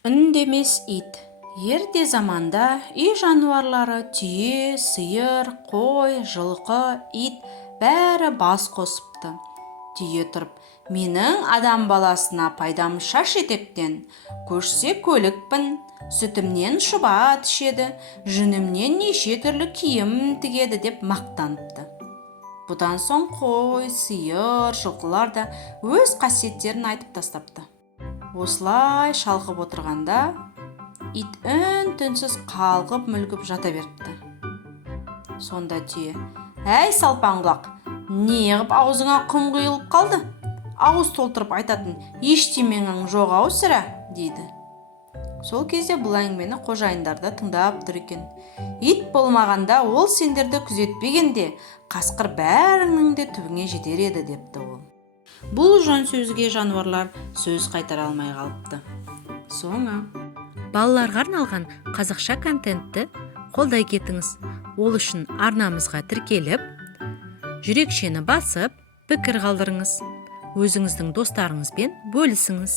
Үндемес ит. Ерте заманда үй жануарлары түйе, сиыр, қой, жылқы, ит бәрі бас қосыпты. Түйе тұрып, менің адам баласына пайдам шаш етектен, көшсе көлікпін, сүтімнен шұбат ішеді, жүнімнен неше түрлі киім тігеді деп мақтаныпты. Бұдан соң қой, сиыр, жылқылар да өз қасиеттерін айтып тастапты. Осылай шалқып отырғанда ит үн-түнсіз қалғып мүлгіп жата беріпті. Сонда түйе: «Әй салпаң құлақ, неғып аузыңа құм құйылып қалды? Ауыз толтырып айтатын ештемеңің жоқ ау сірә?» дейді. Сол кезде бұл әңгімені қожайындар да тыңдап тұр екен. Ит болмағанда ол сендерді күзетпегенде қасқыр бәріңнің де түбіңе жетер еді депті ол. Бұл жөн сөзге жануарлар сөз қайтара алмай қалыпты. Соңы. Балаларға арналған қазақша контентті қолдай кетіңіз. Ол үшін арнамызға тіркеліп, жүрекшені басып, пікір қалдырыңыз. Өзіңіздің достарыңызбен бөлісіңіз.